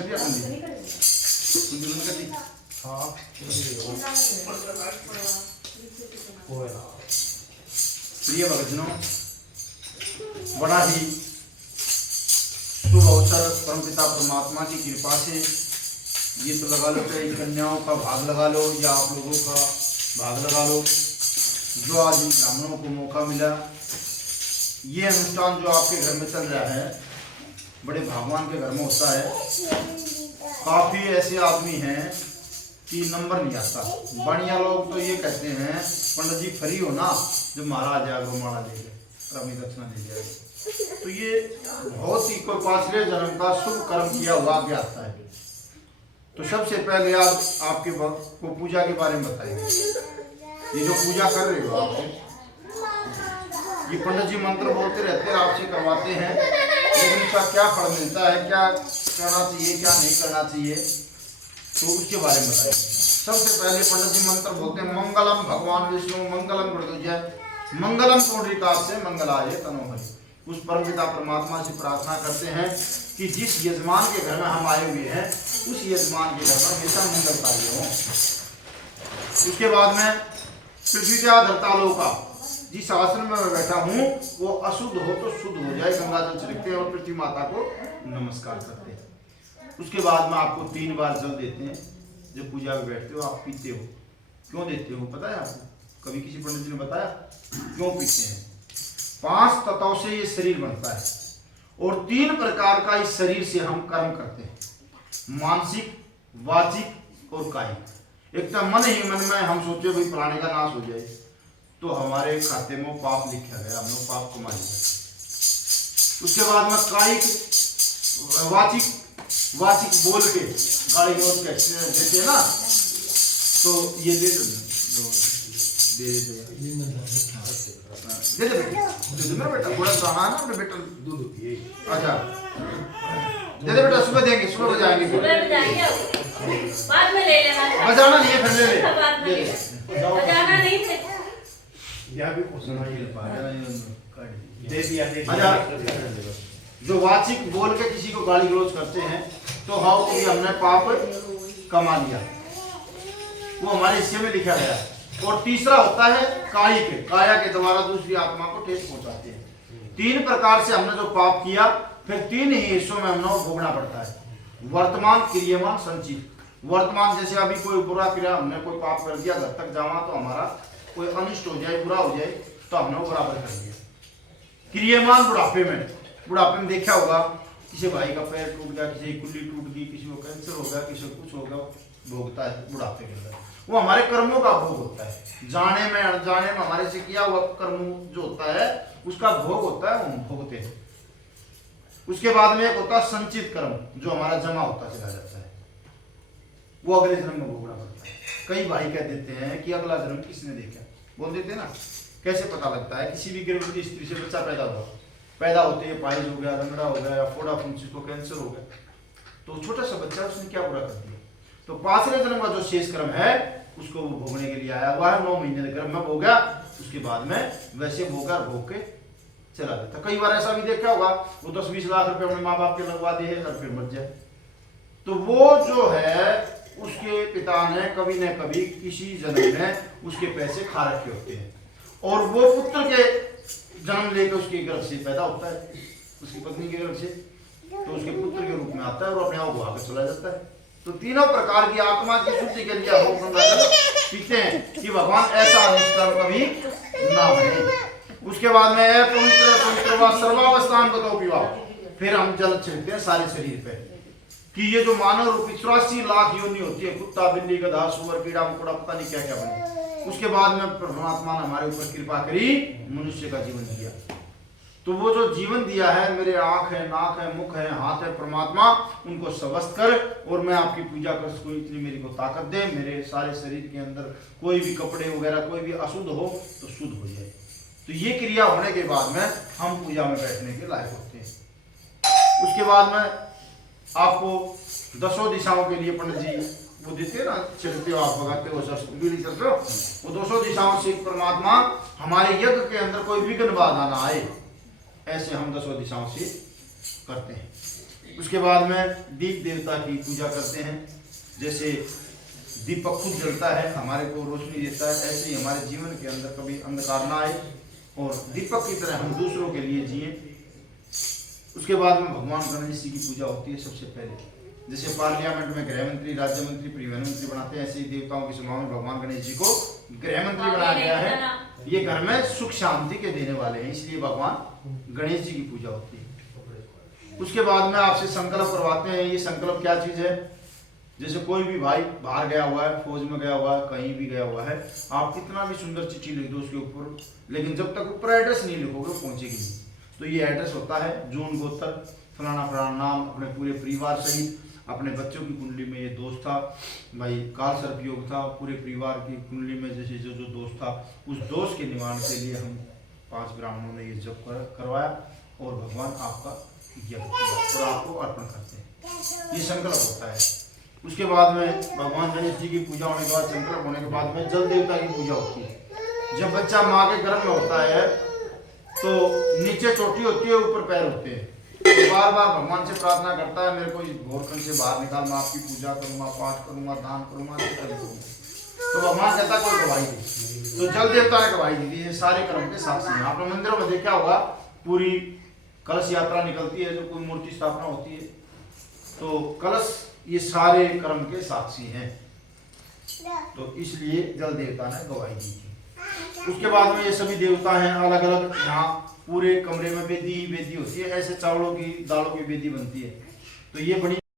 कर दिया कुंजी बंद कर दी। हाँ प्रिय भक्तजनों, बड़ा ही शुभ अवसर परमपिता परमात्मा की कृपा से ये तो लगा लो चाहे कन्याओं का भाग लगा लो या आप लोगों का भाग लगा लो, जो आज इन ब्राह्मणों को मौका मिला। ये अनुष्ठान जो आपके घर में चल रहा है बड़े भगवान के घर में होता है। काफ़ी ऐसे आदमी हैं कि नंबर नहीं आता। बढ़िया लोग तो ये कहते हैं पंडित जी फ्री हो ना, जो महाराज जागो माला ले गए रमी दक्षिणा दे जाएगा। तो ये बहुत ही कोई पांचवें जन्म का शुभ कर्म किया हुआ आगे आता है। तो सबसे पहले आप आपके को पूजा के बारे में बताएंगे। ये जो पूजा कर रहे हो आप, ये पंडित जी मंत्र बोलते रहते हैं, आपसे करवाते हैं, लेकिन इसका क्या फल मिलता है, क्या करना चाहिए, क्या नहीं करना चाहिए, तो उसके बारे में बताएंगे। सबसे पहले पंडित जी मंत्र बोलते हैं, मंगलम भगवान विष्णु मंगलम गुरुजय मंगलम पुंडरीकाक्ष से मंगलाय तनोहरि। उस परमपिता परमात्मा से प्रार्थना करते हैं कि जिस यजमान के घर में हम आए हुए हैं उस यजमान के घर में हमेशा मंगल कार्य हो। उसके बाद में पृथ्वी के धरतालों का जिस आसन में मैं बैठा हूँ वो अशुद्ध हो तो शुद्ध हो जाए, गंगा जल छिड़कते हैं और पृथ्वी माता को नमस्कार करते हैं। उसके बाद में आपको 3 बार जल देते हैं। जब पूजा में बैठते हो आप पीते हो। क्यों देते हो पता है आपको? कभी किसी पंडित जी ने बताया क्यों पीते हैं? 5 तत्वों से ये शरीर बनता है और 3 प्रकार का इस शरीर से हम कर्म करते हैं, मानसिक, वाचिक और कायिक। एक तो मन ही मन में हम सोचे भाई प्राणी का नाश हो जाए तो हमारे खाते में पाप लिखा गया, हम लोग पाप कमा लिया। उसके बाद में कायिक, वाचिक बोल के गाली गलौज देते हैं ना, तो ये दे दो मेरा बेटा, थोड़ा सा ना अपने बेटा दूध पिए। अच्छा दे दे बेटा, सुबह देंगे, सुबह बजाएंगे, बाद में ले लेना, बजाना नहीं है, फिर ले ले, बाद में बजाना नहीं है। यह भी सुना ये दे दिया। अच्छा, जो वाचिक बोल के किसी को गाली गलौज करते हैं तो हाँ कि हमने पाप कमा लिया, वो हमारे हिस्से में लिखा गया। और तीसरा होता है कायिक, काया के द्वारा दूसरी आत्मा को ठेस पहुंचाते हैं। 3 प्रकार से हमने जो पाप किया फिर 3 ही हिस्सों में हमें भोगना पड़ता है, वर्तमान, क्रियमान, संचित। वर्तमान जैसे अभी कोई बुरा क्रिया, हमने कोई पाप कर दिया, घर तक जावा तो हमारा कोई अनिष्ट हो जाए, बुरा हो जाए तो हमने वो बराबर कर दिया। क्रियमान बुढ़ापे में देखा होगा किसी भाई का पैर टूट गया, किसी की कुल्ली टूट गई, किसी को कैंसर हो गया, किसी को कुछ हो गया, भोगता है बुढ़ापे के अंदर। वो हमारे कर्मों का भोग होता है, जाने में अनजाने में हमारे से किया हुआ कर्म जो होता है उसका भोग होता है, हम भोगते हैं। उसके बाद में एक होता है संचित कर्म, जो हमारा जमा होता चला जाता है, वो अगले जन्म में भोगना पड़ता है। कई भाई कह देते हैं कि अगला जन्म किसने देखा, बोल देते ना। कैसे पता लगता है? किसी भी गर्भवती स्त्री से बच्चा पैदा होते ही पाइज हो गया, रंगड़ा हो गया या फोड़ा फुंसी को कैंसर हो गया, तो छोटा सा बच्चा उसने क्या बुरा कर दिया, तो 5वें जन्म का जो शेष कर्म है उसको वो भोगने के लिए आया हुआ है। 9 महीने का कर्म में भोगा, उसके बाद में वैसे भोग के चला जाता। कई बार ऐसा भी देखा होगा वो 10-20 लाख रुपए अपने माँ बाप के लगवा दे और फिर मर जाए, तो वो जो है उसके पिता ने कभी न कभी किसी जन्म में उसके पैसे खा रखे होते हैं, और वो पुत्र के जन्म लेकर उसके गर्भ से पैदा होता है, उसकी पत्नी के गर्भ से, तो उसके पुत्र के रूप में आता है और अपने आप भाग चला जाता है। तो 3 प्रकार की आत्मा की शुद्धि के लिए हम गंगा जल पीते हैं कि भगवान ऐसा अनुष्ठान कभी ना बने। उसके बाद में पवित्र व सर्वावस्थान को तो पीवा, फिर हम जल छिड़कते हैं सारे शरीर पे कि ये जो मानव रूपी 84 लाख योनि होती है, कुत्ता, बिल्ली, गधा, सुअर, कीड़ा मकोड़ा, पता नहीं क्या क्या बने। उसके बाद में परमात्मा ने हमारे ऊपर कृपा करी, मनुष्य का जीवन दिया। तो वो जो जीवन दिया है, मेरे आंख है, नाक है, मुख है, हाथ है, परमात्मा उनको स्वस्थ कर और मैं आपकी पूजा कर सकूं, इतनी मेरी को ताकत दे। मेरे सारे शरीर के अंदर कोई भी कपड़े वगैरह कोई भी अशुद्ध हो तो शुद्ध हो जाए। तो ये क्रिया होने के बाद में हम पूजा में बैठने के लायक होते हैं। उसके बाद में आपको 10 दिशाओं के लिए पंडित जी वो देते हैं ना, चलते हो आप भगाते हो बीड़ी चलते हो, वो 200 दिशाओं से परमात्मा हमारे यज्ञ के अंदर कोई विघ्न बाधा ना आए, ऐसे हम 10 दिशाओं से करते हैं। उसके बाद में दीप देवता की पूजा करते हैं। जैसे दीपक खुद जलता है, हमारे को रोशनी देता है, ऐसे ही हमारे जीवन के अंदर कभी अंधकार ना आए और दीपक की तरह हम दूसरों के लिए जिए। उसके बाद में भगवान गणेश जी की पूजा होती है सबसे पहले। जैसे पार्लियामेंट में गृह मंत्री, राज्य मंत्री, परिवहन मंत्री बनाते हैं, ऐसे ही देवताओं की सभा में भगवान गणेश जी को गृह मंत्री बनाया गया है। ये घर में सुख शांति के देने वाले हैं, इसलिए भगवान गणेश जी की पूजा होती है। उसके बाद में आपसे संकल्प करवाते हैं। ये संकल्प क्या चीज है? जैसे कोई भी भाई बाहर गया हुआ है, फौज में गया हुआ है, कहीं भी गया हुआ है, आप कितना भी सुंदर चिट्ठी लिख दो उसके ऊपर, लेकिन जब तक ऊपर एड्रेस नहीं लिखोगे पहुंचेगी नहीं। तो ये एड्रेस होता है जून गोत्र, फलाना फलाना नाम, अपने पूरे परिवार सहित, अपने बच्चों की कुंडली में ये दोष था, भाई काल सर्प योग था, पूरे परिवार की कुंडली में जैसे जो जो दोष था, उस दोष के निवारण के लिए हम 5 ब्राह्मणों ने ये जप करवाया और भगवान आपका यज्ञ किया और आपको अर्पण करते हैं। ये संकल्प होता है। उसके बाद में भगवान गणेश जी की पूजा होने के बाद, संकल्प होने के बाद में जल देवता की पूजा होती है। जब बच्चा माँ के गर्भ में होता है तो नीचे चोटी होती है, ऊपर पैर होते हैं, तो बार बार भगवान से प्रार्थना करता है, मेरे को इस घोरखंड से बाहर निकाल, मैं आपकी पूजा करूंगा, पाठ करूंगा, दान करूंगा, तो भगवान कहता है कोई गवाही दे। तो जल देवता ने गवाही दी थी। ये सारे कर्म के साक्षी हैं। आपने मंदिरों में देखा होगा, पूरी कलश यात्रा निकलती है, जो कोई मूर्ति स्थापना होती है, तो कलश ये सारे कर्म के साक्षी हैं। तो इसलिए जल देवता ने गवाही दी थी। उसके बाद में ये सभी देवता हैं अलग अलग। यहाँ पूरे कमरे में वेदी ही वेदी होती है, ऐसे चावलों की दालों की वेदी बनती है। तो ये बड़ी